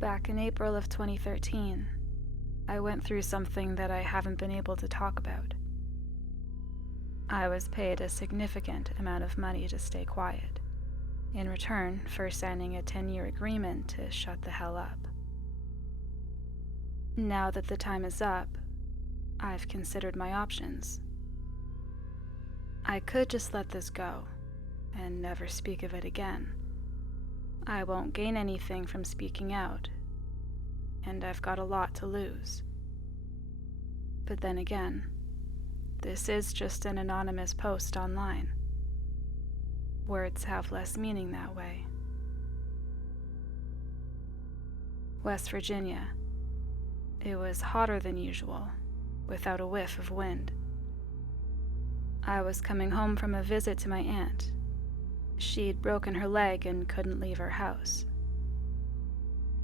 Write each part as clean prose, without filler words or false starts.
Back in April of 2013, I went through something that I haven't been able to talk about. I was paid a significant amount of money to stay quiet, in return for signing a 10-year agreement to shut the hell up. Now that the time is up, I've considered my options. I could just let this go and never speak of it again. I won't gain anything from speaking out, and I've got a lot to lose. But then again, this is just an anonymous post online. Words have less meaning that way. West Virginia. It was hotter than usual, without a whiff of wind. I was coming home from a visit to my aunt. She'd broken her leg and couldn't leave her house.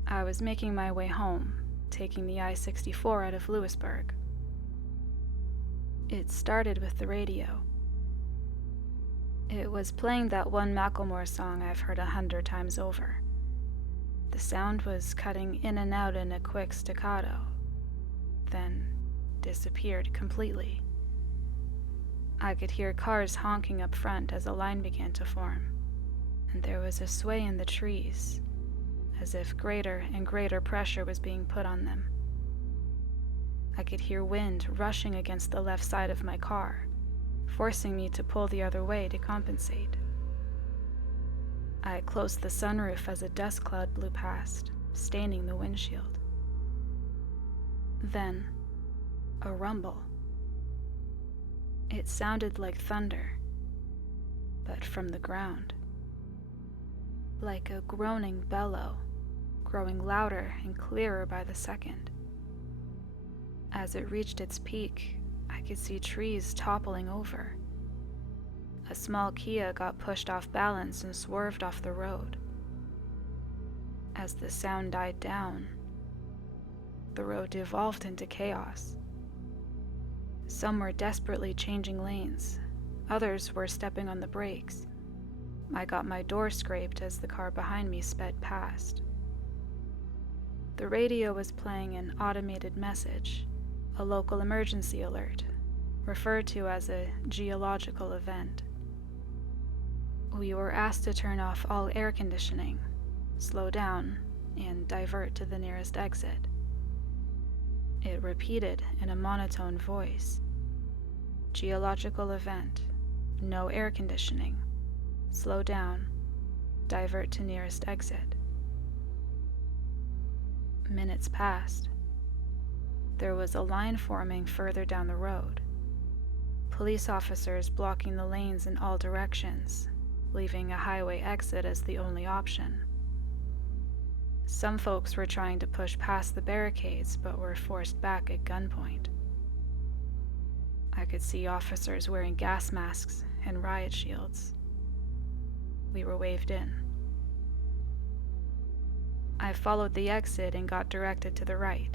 I was making my way home, taking the I-64 out of Lewisburg. It started with the radio. It was playing that one Macklemore song I've heard 100 times over. The sound was cutting in and out in a quick staccato, then disappeared completely. I could hear cars honking up front as a line began to form, and there was a sway in the trees, as if greater and greater pressure was being put on them. I could hear wind rushing against the left side of my car, forcing me to pull the other way to compensate. I closed the sunroof as a dust cloud blew past, staining the windshield. Then, a rumble. It sounded like thunder, but from the ground. Like a groaning bellow, growing louder and clearer by the second. As it reached its peak, I could see trees toppling over. A small Kia got pushed off balance and swerved off the road. As the sound died down, the road devolved into chaos. Some were desperately changing lanes, others were stepping on the brakes. I got my door scraped as the car behind me sped past. The radio was playing an automated message, a local emergency alert, referred to as a geological event. We were asked to turn off all air conditioning, slow down, and divert to the nearest exit. It repeated in a monotone voice. Geological event, no air conditioning, slow down, divert to nearest exit. Minutes passed. There was a line forming further down the road. Police officers blocking the lanes in all directions, leaving a highway exit as the only option. Some folks were trying to push past the barricades but were forced back at gunpoint. I could see officers wearing gas masks and riot shields. We were waved in. I followed the exit and got directed to the right.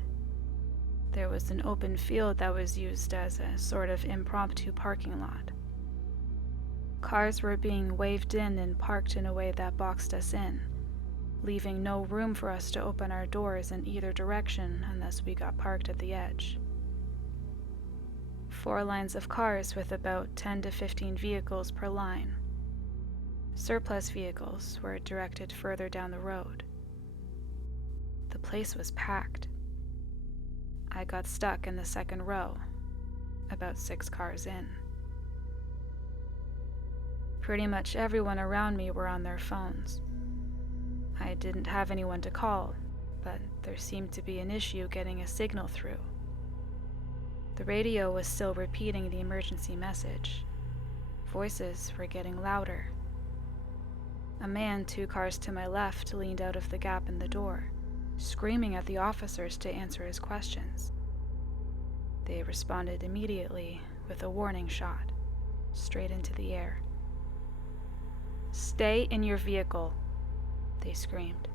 There was an open field that was used as a sort of impromptu parking lot. Cars were being waved in and parked in a way that boxed us in, leaving no room for us to open our doors in either direction unless we got parked at the edge. 4 lines of cars with about 10 to 15 vehicles per line. Surplus vehicles were directed further down the road. The place was packed. I got stuck in the second row, about 6 cars in. Pretty much everyone around me were on their phones. I didn't have anyone to call, but there seemed to be an issue getting a signal through. The radio was still repeating the emergency message. Voices were getting louder. A man 2 cars to my left leaned out of the gap in the door, screaming at the officers to answer his questions. They responded immediately with a warning shot, straight into the air. "Stay in your vehicle," they screamed.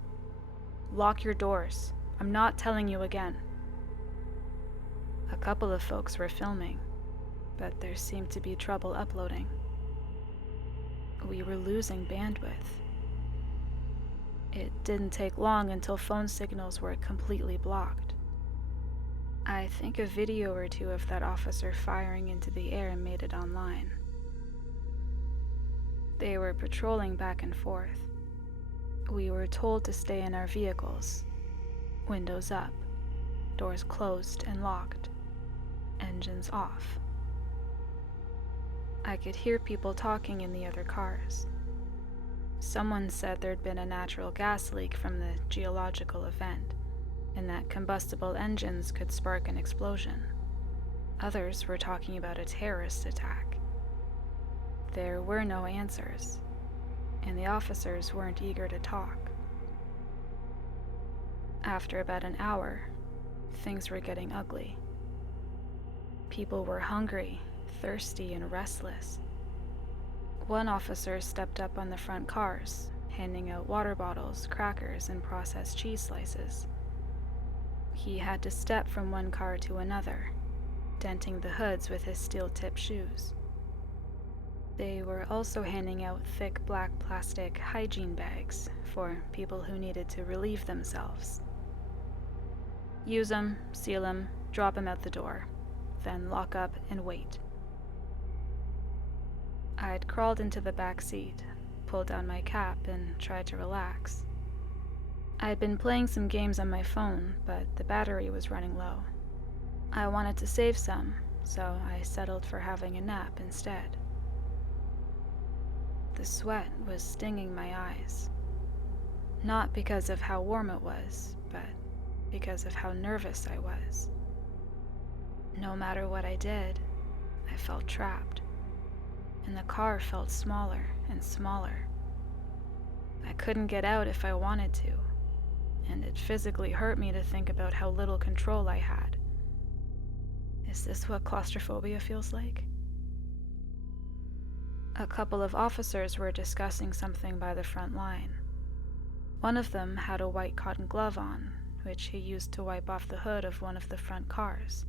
"Lock your doors. I'm not telling you again." A couple of folks were filming, but there seemed to be trouble uploading. We were losing bandwidth. It didn't take long until phone signals were completely blocked. I think a video or two of that officer firing into the air made it online. They were patrolling back and forth. We were told to stay in our vehicles, windows up, doors closed and locked, engines off. I could hear people talking in the other cars. Someone said there'd been a natural gas leak from the geological event, and that combustible engines could spark an explosion. Others were talking about a terrorist attack. There were no answers, and the officers weren't eager to talk. After about an hour, things were getting ugly. People were hungry, thirsty, and restless. One officer stepped up on the front cars, handing out water bottles, crackers, and processed cheese slices. He had to step from one car to another, denting the hoods with his steel-tipped shoes. They were also handing out thick black plastic hygiene bags for people who needed to relieve themselves. Use them, seal them, drop them out the door, then lock up and wait. I'd crawled into the back seat, pulled down my cap, and tried to relax. I'd been playing some games on my phone, but the battery was running low. I wanted to save some, so I settled for having a nap instead. The sweat was stinging my eyes. Not because of how warm it was, but because of how nervous I was. No matter what I did, I felt trapped, and the car felt smaller and smaller. I couldn't get out if I wanted to, and it physically hurt me to think about how little control I had. Is this what claustrophobia feels like? A couple of officers were discussing something by the front line. One of them had a white cotton glove on, which he used to wipe off the hood of one of the front cars.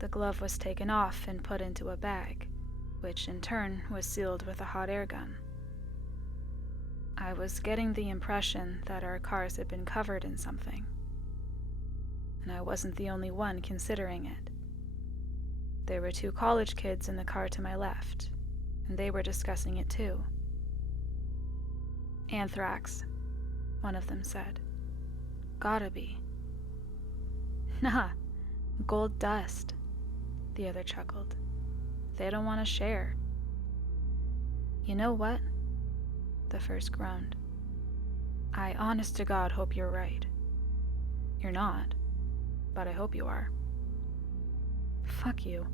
The glove was taken off and put into a bag, which in turn was sealed with a hot air gun. I was getting the impression that our cars had been covered in something, and I wasn't the only one considering it. There were 2 college kids in the car to my left, and they were discussing it too. Anthrax, one of them said. Gotta be. Nah, gold dust, the other chuckled. They don't want to share. You know what? The first groaned. I honest to God hope you're right. You're not, but I hope you are. Fuck you.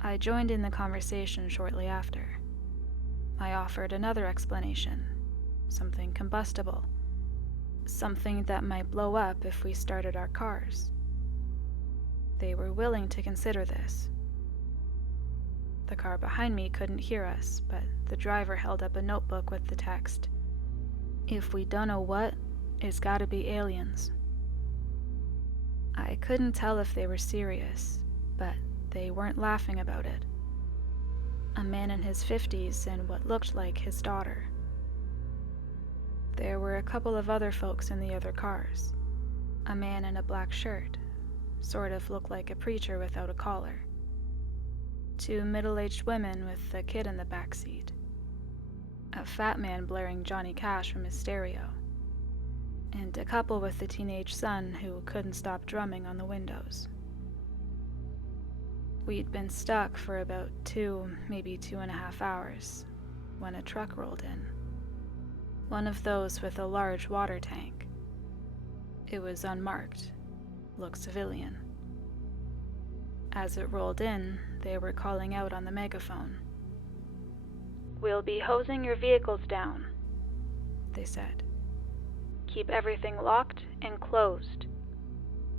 I joined in the conversation shortly after. I offered another explanation, something combustible, something that might blow up if we started our cars. They were willing to consider this. The car behind me couldn't hear us, but the driver held up a notebook with the text, "If we don't know what, it's gotta be aliens." I couldn't tell if they were serious, but they weren't laughing about it. A man in his 50s and what looked like his daughter. There were a couple of other folks in the other cars. A man in a black shirt, sort of looked like a preacher without a collar. 2 middle-aged women with a kid in the back seat. A fat man blaring Johnny Cash from his stereo. And a couple with a teenage son who couldn't stop drumming on the windows. We'd been stuck for about 2, maybe 2.5 hours, when a truck rolled in. One of those with a large water tank. It was unmarked, looked civilian. As it rolled in, they were calling out on the megaphone. "We'll be hosing your vehicles down," they said. "Keep everything locked and closed.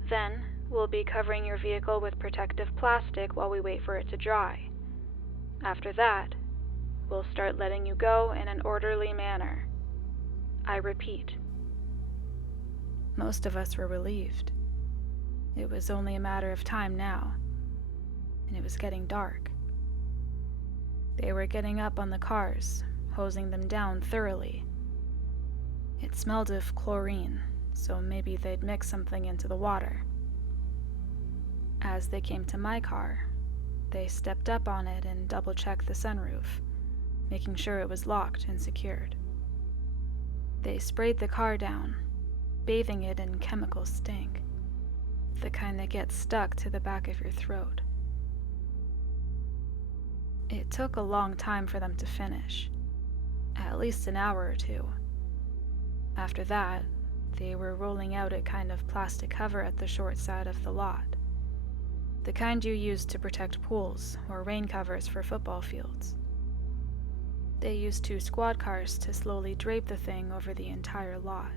Then, we'll be covering your vehicle with protective plastic while we wait for it to dry. After that, we'll start letting you go in an orderly manner. I repeat." Most of us were relieved. It was only a matter of time now, and it was getting dark. They were getting up on the cars, hosing them down thoroughly. It smelled of chlorine, so maybe they'd mix something into the water. As they came to my car, they stepped up on it and double-checked the sunroof, making sure it was locked and secured. They sprayed the car down, bathing it in chemical stink, the kind that gets stuck to the back of your throat. It took a long time for them to finish, at least an hour or two. After that, they were rolling out a kind of plastic cover at the short side of the lot, the kind you use to protect pools or rain covers for football fields. They used 2 squad cars to slowly drape the thing over the entire lot,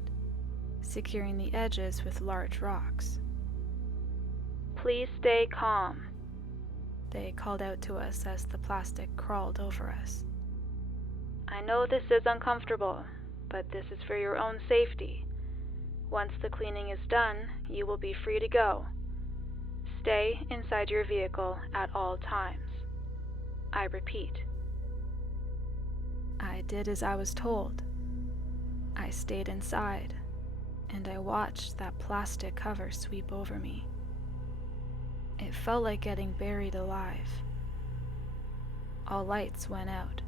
securing the edges with large rocks. "Please stay calm," they called out to us as the plastic crawled over us. "I know this is uncomfortable, but this is for your own safety. Once the cleaning is done, you will be free to go. Stay inside your vehicle at all times. I repeat." I did as I was told. I stayed inside, and I watched that plastic cover sweep over me. It felt like getting buried alive. All lights went out,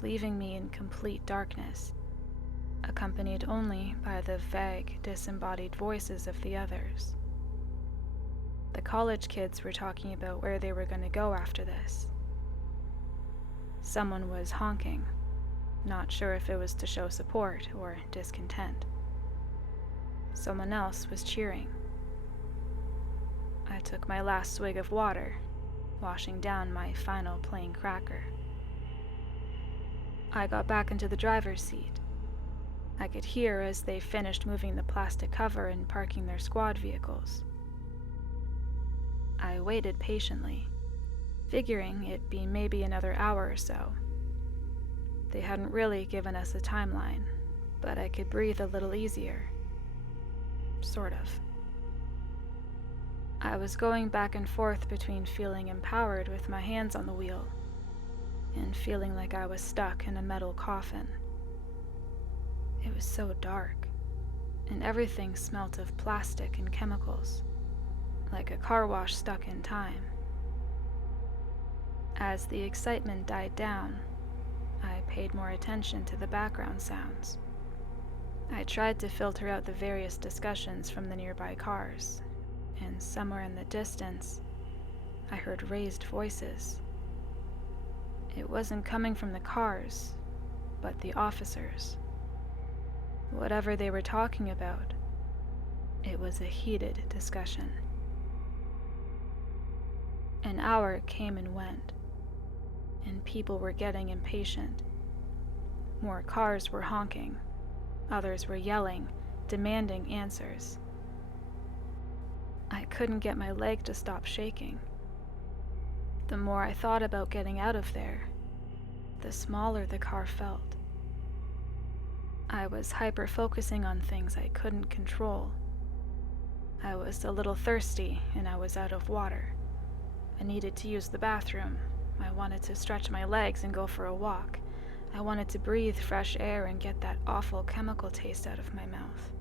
leaving me in complete darkness, accompanied only by the vague, disembodied voices of the others. The college kids were talking about where they were going to go after this. Someone was honking, not sure if it was to show support or discontent. Someone else was cheering. I took my last swig of water, washing down my final plain cracker. I got back into the driver's seat. I could hear as they finished moving the plastic cover and parking their squad vehicles. I waited patiently, figuring it'd be maybe another hour or so. They hadn't really given us a timeline, but I could breathe a little easier. Sort of. I was going back and forth between feeling empowered with my hands on the wheel and feeling like I was stuck in a metal coffin. It was so dark, and everything smelt of plastic and chemicals, like a car wash stuck in time. As the excitement died down, I paid more attention to the background sounds. I tried to filter out the various discussions from the nearby cars, and somewhere in the distance, I heard raised voices. It wasn't coming from the cars, but the officers. Whatever they were talking about, it was a heated discussion. An hour came and went, and people were getting impatient. More cars were honking, others were yelling, demanding answers. I couldn't get my leg to stop shaking. The more I thought about getting out of there, the smaller the car felt. I was hyper-focusing on things I couldn't control. I was a little thirsty, and I was out of water. I needed to use the bathroom. I wanted to stretch my legs and go for a walk. I wanted to breathe fresh air and get that awful chemical taste out of my mouth.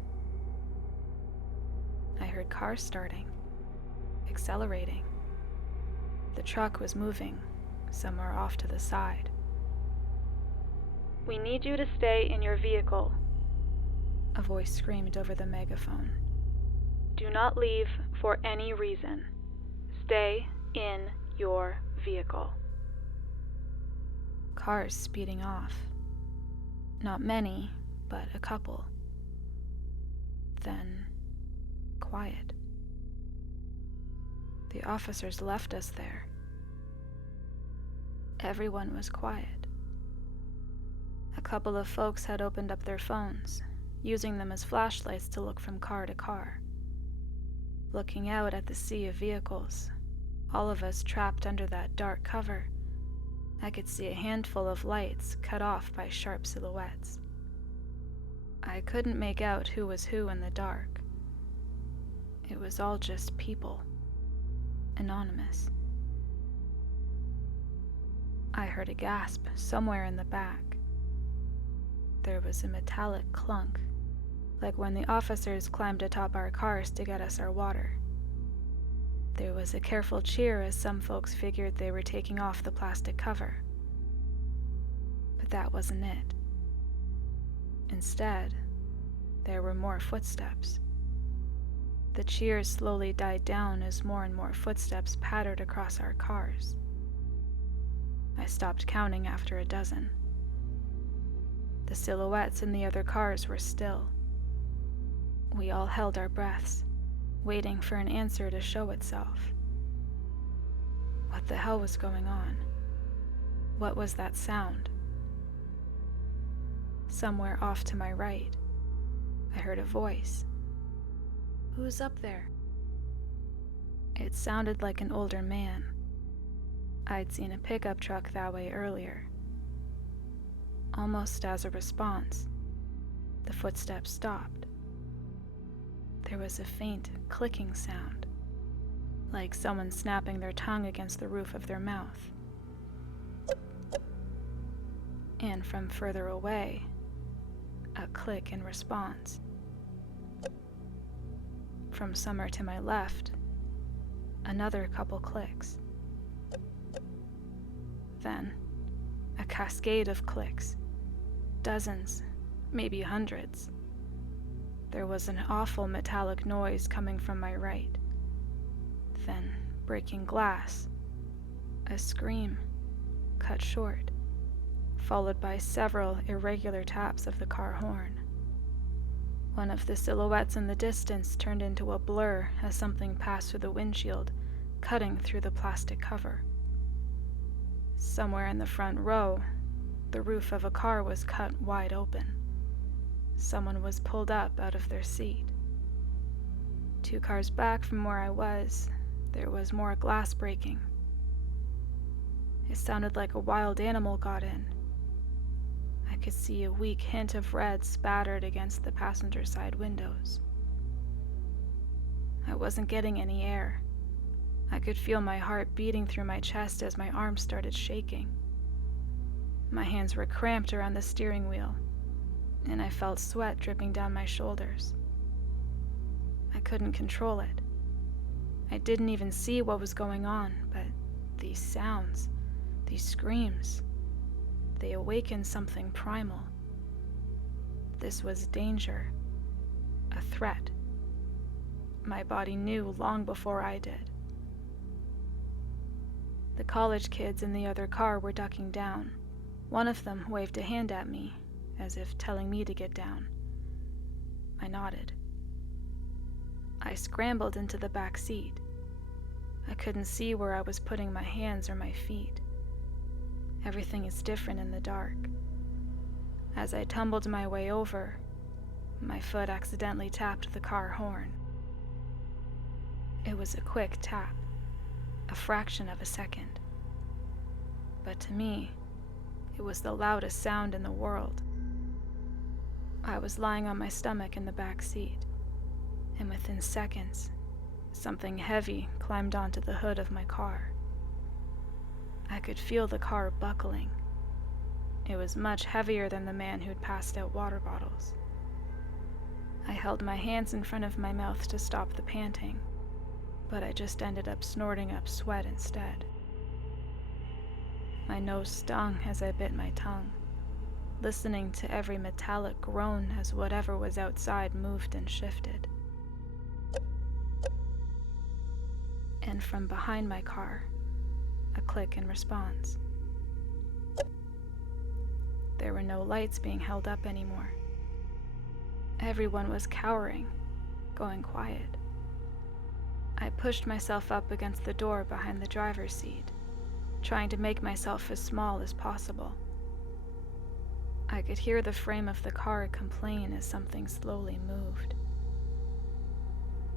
I heard cars starting, accelerating. The truck was moving, somewhere off to the side. "We need you to stay in your vehicle," a voice screamed over the megaphone. "Do not leave for any reason. Stay in your vehicle." Cars speeding off. Not many, but a couple. Then, quiet. The officers left us there. Everyone was quiet. A couple of folks had opened up their phones, using them as flashlights to look from car to car. Looking out at the sea of vehicles, all of us trapped under that dark cover, I could see a handful of lights cut off by sharp silhouettes. I couldn't make out who was who in the dark. It was all just people. Anonymous. I heard a gasp somewhere in the back. There was a metallic clunk, like when the officers climbed atop our cars to get us our water. There was a careful cheer as some folks figured they were taking off the plastic cover. But that wasn't it. Instead, there were more footsteps. The cheers slowly died down as more and more footsteps pattered across our cars. I stopped counting after a dozen. The silhouettes in the other cars were still. We all held our breaths, waiting for an answer to show itself. What the hell was going on? What was that sound? Somewhere off to my right, I heard a voice. "Who's up there?" It sounded like an older man. I'd seen a pickup truck that way earlier. Almost as a response, the footsteps stopped. There was a faint clicking sound, like someone snapping their tongue against the roof of their mouth. And from further away, a click in response. From somewhere to my left, another couple clicks. Then, a cascade of clicks. Dozens, maybe hundreds. There was an awful metallic noise coming from my right. Then, breaking glass. A scream, cut short, followed by several irregular taps of the car horn. One of the silhouettes in the distance turned into a blur as something passed through the windshield, cutting through the plastic cover. Somewhere in the front row, the roof of a car was cut wide open. Someone was pulled up out of their seat. 2 cars back from where I was, there was more glass breaking. It sounded like a wild animal got in. I could see a weak hint of red spattered against the passenger side windows. I wasn't getting any air. I could feel my heart beating through my chest as my arms started shaking. My hands were cramped around the steering wheel, and I felt sweat dripping down my shoulders. I couldn't control it. I didn't even see what was going on, but these sounds, these screams, they awakened something primal. This was danger, a threat. My body knew long before I did. The college kids in the other car were ducking down. One of them waved a hand at me, as if telling me to get down. I nodded. I scrambled into the back seat. I couldn't see where I was putting my hands or my feet. Everything is different in the dark. As I tumbled my way over, my foot accidentally tapped the car horn. It was a quick tap, a fraction of a second. But to me, it was the loudest sound in the world. I was lying on my stomach in the back seat, and within seconds, something heavy climbed onto the hood of my car. I could feel the car buckling. It was much heavier than the man who'd passed out water bottles. I held my hands in front of my mouth to stop the panting, but I just ended up snorting up sweat instead. My nose stung as I bit my tongue, listening to every metallic groan as whatever was outside moved and shifted. And from behind my car, a click in response. There were no lights being held up anymore. Everyone was cowering, going quiet. I pushed myself up against the door behind the driver's seat, trying to make myself as small as possible. I could hear the frame of the car complain as something slowly moved.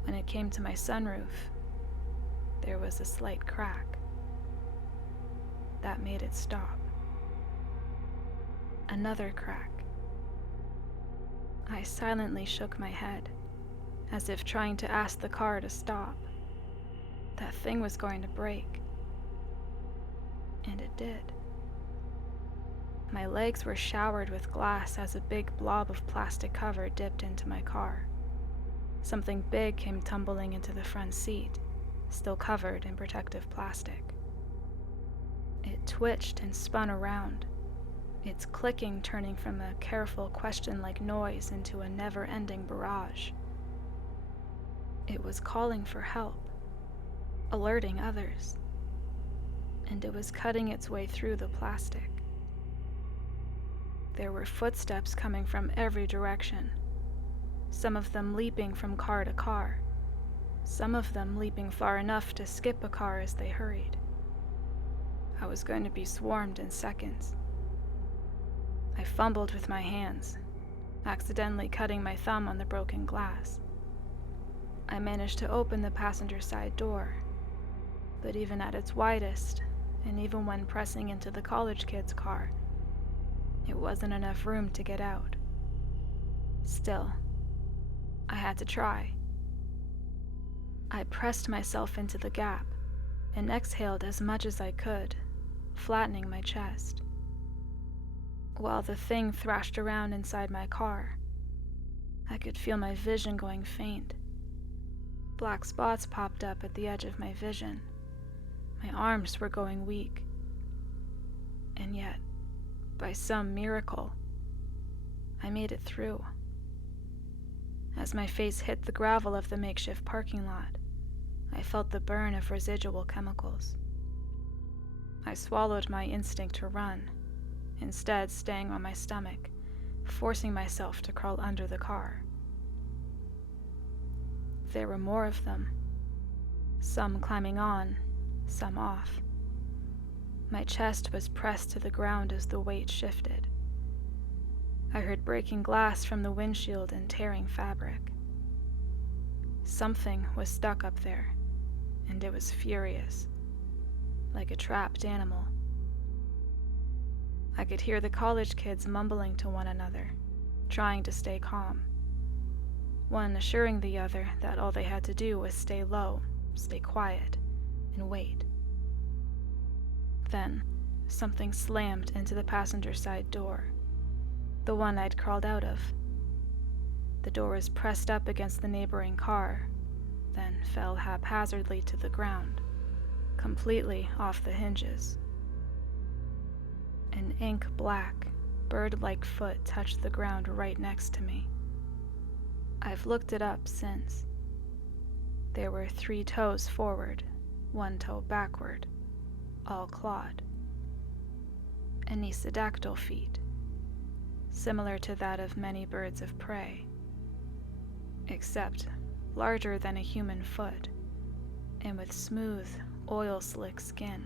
When it came to my sunroof, there was a slight crack. That made it stop. Another crack. I silently shook my head, as if trying to ask the car to stop. That thing was going to break. And it did. My legs were showered with glass as a big blob of plastic cover dipped into my car. Something big came tumbling into the front seat, still covered in protective plastic. It twitched and spun around, its clicking turning from a careful question-like noise into a never-ending barrage. It was calling for help, alerting others, and it was cutting its way through the plastic. There were footsteps coming from every direction, some of them leaping from car to car, some of them leaping far enough to skip a car as they hurried. I was going to be swarmed in seconds. I fumbled with my hands, accidentally cutting my thumb on the broken glass. I managed to open the passenger side door, but even at its widest, and even when pressing into the college kid's car, it wasn't enough room to get out. Still, I had to try. I pressed myself into the gap and exhaled as much as I could, flattening my chest. While the thing thrashed around inside my car, I could feel my vision going faint. Black spots popped up at the edge of my vision. My arms were going weak. And yet, by some miracle, I made it through. As my face hit the gravel of the makeshift parking lot, I felt the burn of residual chemicals. I swallowed my instinct to run, instead staying on my stomach, forcing myself to crawl under the car. There were more of them, some climbing on, some off. My chest was pressed to the ground as the weight shifted. I heard breaking glass from the windshield and tearing fabric. Something was stuck up there, and it was furious, like a trapped animal. I could hear the college kids mumbling to one another, trying to stay calm. One assuring the other that all they had to do was stay low, stay quiet, and wait. Then, something slammed into the passenger side door, the one I'd crawled out of. The door was pressed up against the neighboring car, then fell haphazardly to the ground, completely off the hinges. An ink-black, bird-like foot touched the ground right next to me. I've looked it up since. There were 3 toes forward, 1 toe backward, all clawed. Anisodactyl feet, similar to that of many birds of prey, except larger than a human foot, and with smooth, oil-slick skin.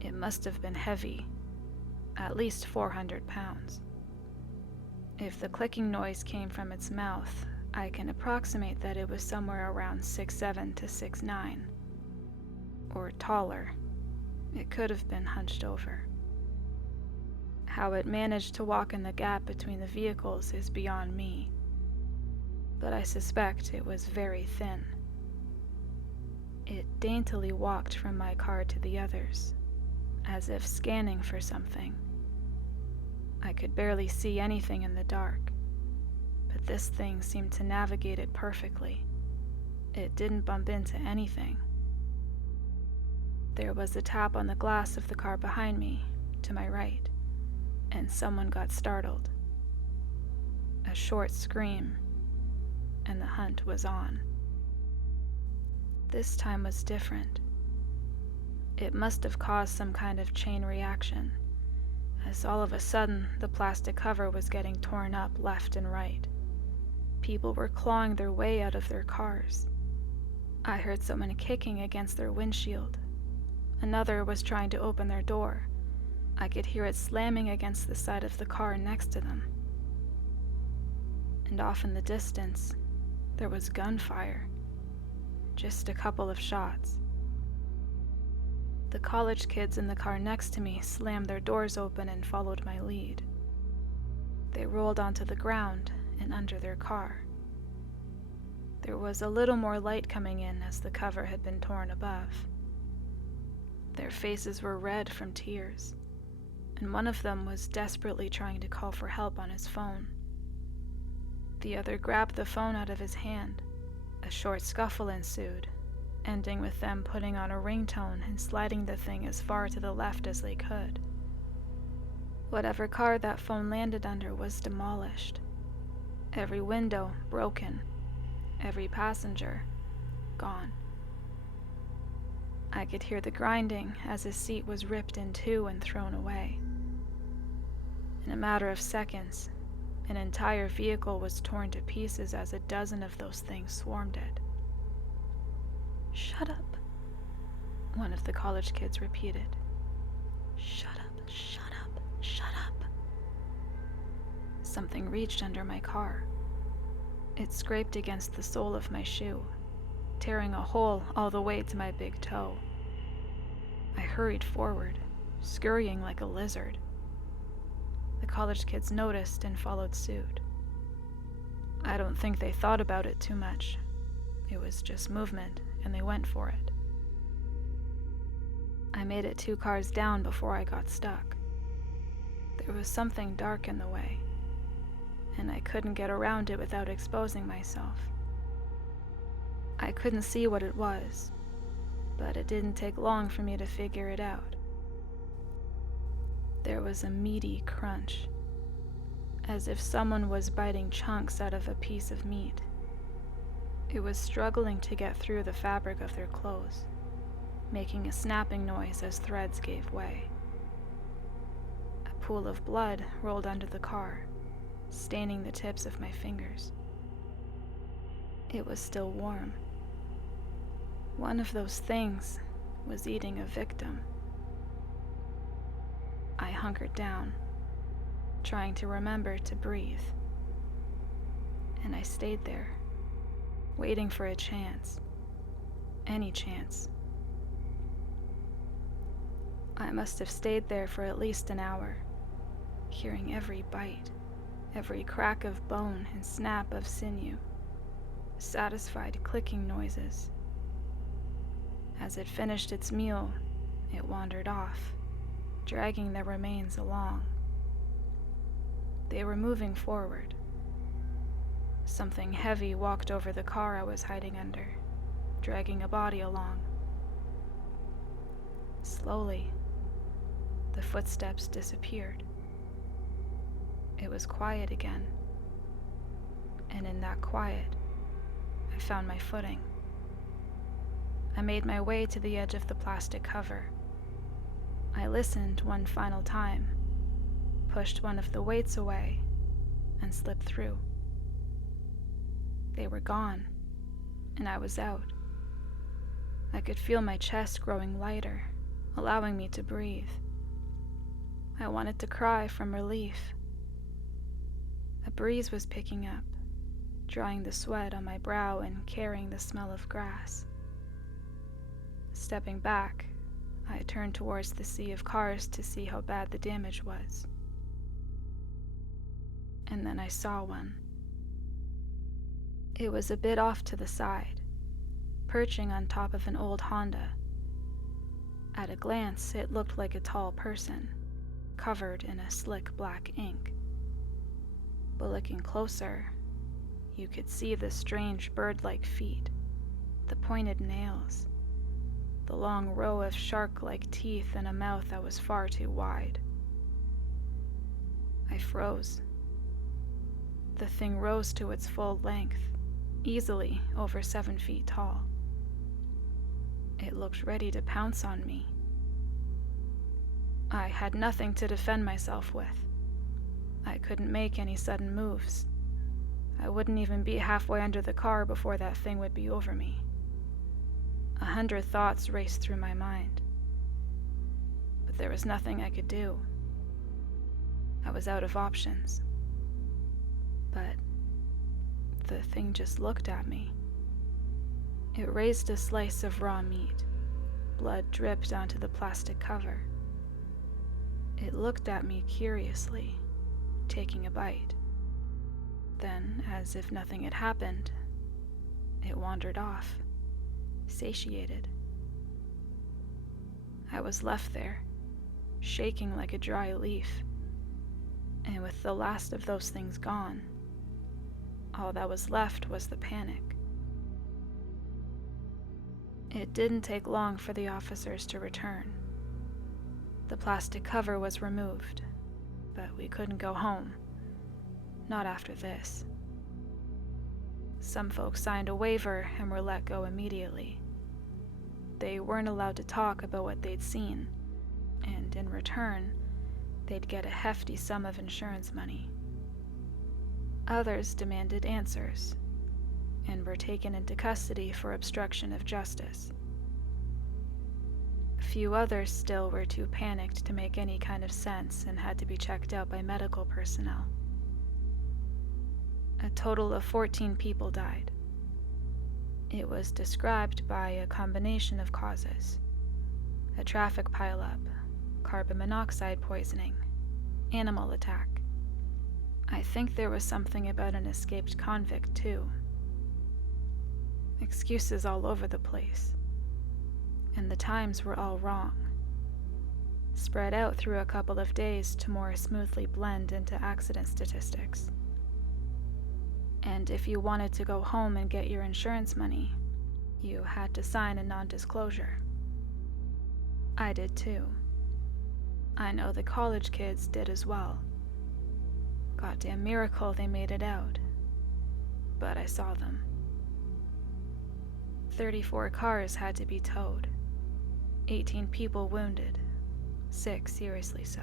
It must have been heavy, at least 400 pounds. If the clicking noise came from its mouth, I can approximate that it was somewhere around 6'7" to 6'9", or taller. It could have been hunched over. How it managed to walk in the gap between the vehicles is beyond me, but I suspect it was very thin. It daintily walked from my car to the others, as if scanning for something. I could barely see anything in the dark, but this thing seemed to navigate it perfectly. It didn't bump into anything. There was a tap on the glass of the car behind me, to my right, and someone got startled. A short scream, and the hunt was on. This time was different. It must have caused some kind of chain reaction, as all of a sudden the plastic cover was getting torn up left and right. People were clawing their way out of their cars. I heard someone kicking against their windshield. Another was trying to open their door. I could hear it slamming against the side of the car next to them. And off in the distance, there was gunfire. Just a couple of shots. The college kids in the car next to me slammed their doors open and followed my lead. They rolled onto the ground and under their car. There was a little more light coming in as the cover had been torn above. Their faces were red from tears, and one of them was desperately trying to call for help on his phone. The other grabbed the phone out of his hand. A short scuffle ensued, ending with them putting on a ringtone and sliding the thing as far to the left as they could. Whatever car that phone landed under was demolished. Every window broken. Every passenger gone. I could hear the grinding as his seat was ripped in two and thrown away. In a matter of seconds, an entire vehicle was torn to pieces as a dozen of those things swarmed it. "Shut up," one of the college kids repeated. "Shut up, shut up, shut up." Something reached under my car. It scraped against the sole of my shoe, tearing a hole all the way to my big toe. I hurried forward, scurrying like a lizard. The college kids noticed and followed suit. I don't think they thought about it too much. It was just movement, and they went for it. I made it 2 cars down before I got stuck. There was something dark in the way, and I couldn't get around it without exposing myself. I couldn't see what it was, but it didn't take long for me to figure it out. There was a meaty crunch, as if someone was biting chunks out of a piece of meat. It was struggling to get through the fabric of their clothes, making a snapping noise as threads gave way. A pool of blood rolled under the car, staining the tips of my fingers. It was still warm. One of those things was eating a victim. I hunkered down, trying to remember to breathe. And I stayed there, waiting for a chance. Any chance. I must have stayed there for at least an hour, hearing every bite, every crack of bone and snap of sinew, satisfied clicking noises. As it finished its meal, it wandered off, dragging the remains along. They were moving forward. Something heavy walked over the car I was hiding under, dragging a body along. Slowly, the footsteps disappeared. It was quiet again, and in that quiet, I found my footing. I made my way to the edge of the plastic cover. I listened one final time, pushed one of the weights away, and slipped through. They were gone, and I was out. I could feel my chest growing lighter, allowing me to breathe. I wanted to cry from relief. A breeze was picking up, drying the sweat on my brow and carrying the smell of grass. Stepping back, I turned towards the sea of cars to see how bad the damage was. And then I saw one. It was a bit off to the side, perching on top of an old Honda. At a glance, it looked like a tall person, covered in a slick black ink. But looking closer, you could see the strange bird-like feet, the pointed nails, the long row of shark-like teeth and a mouth that was far too wide. I froze. The thing rose to its full length, easily over 7 feet tall. It looked ready to pounce on me. I had nothing to defend myself with. I couldn't make any sudden moves. I wouldn't even be halfway under the car before that thing would be over me. 100 thoughts raced through my mind. But there was nothing I could do. I was out of options. But the thing just looked at me. It raised a slice of raw meat. Blood dripped onto the plastic cover. It looked at me curiously, taking a bite. Then, as if nothing had happened, it wandered off, satiated. I was left there, shaking like a dry leaf. And with the last of those things gone, all that was left was the panic. It didn't take long for the officers to return. The plastic cover was removed, but we couldn't go home. Not after this. Some folks signed a waiver and were let go immediately. They weren't allowed to talk about what they'd seen, and in return, they'd get a hefty sum of insurance money. Others demanded answers, and were taken into custody for obstruction of justice. A few others still were too panicked to make any kind of sense and had to be checked out by medical personnel. A total of 14 people died. It was described by a combination of causes: a traffic pileup, carbon monoxide poisoning, animal attack. I think there was something about an escaped convict, too. Excuses all over the place. And the times were all wrong, spread out through a couple of days to more smoothly blend into accident statistics. And if you wanted to go home and get your insurance money, you had to sign a non-disclosure. I did too. I know the college kids did as well. Goddamn miracle they made it out. But I saw them. 34 cars had to be towed. 18 people wounded, 6 seriously so.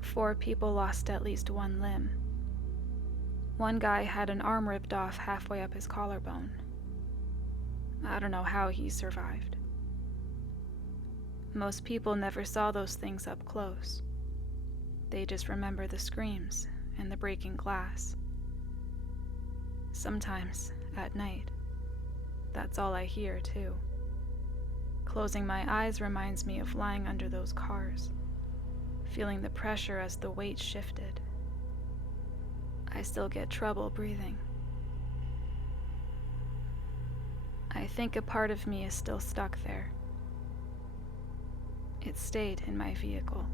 4 people lost at least one limb. One guy had an arm ripped off halfway up his collarbone. I don't know how he survived. Most people never saw those things up close. They just remember the screams and the breaking glass. Sometimes, at night, that's all I hear, too. Closing my eyes reminds me of lying under those cars, feeling the pressure as the weight shifted. I still get trouble breathing. I think a part of me is still stuck there. It stayed in my vehicle.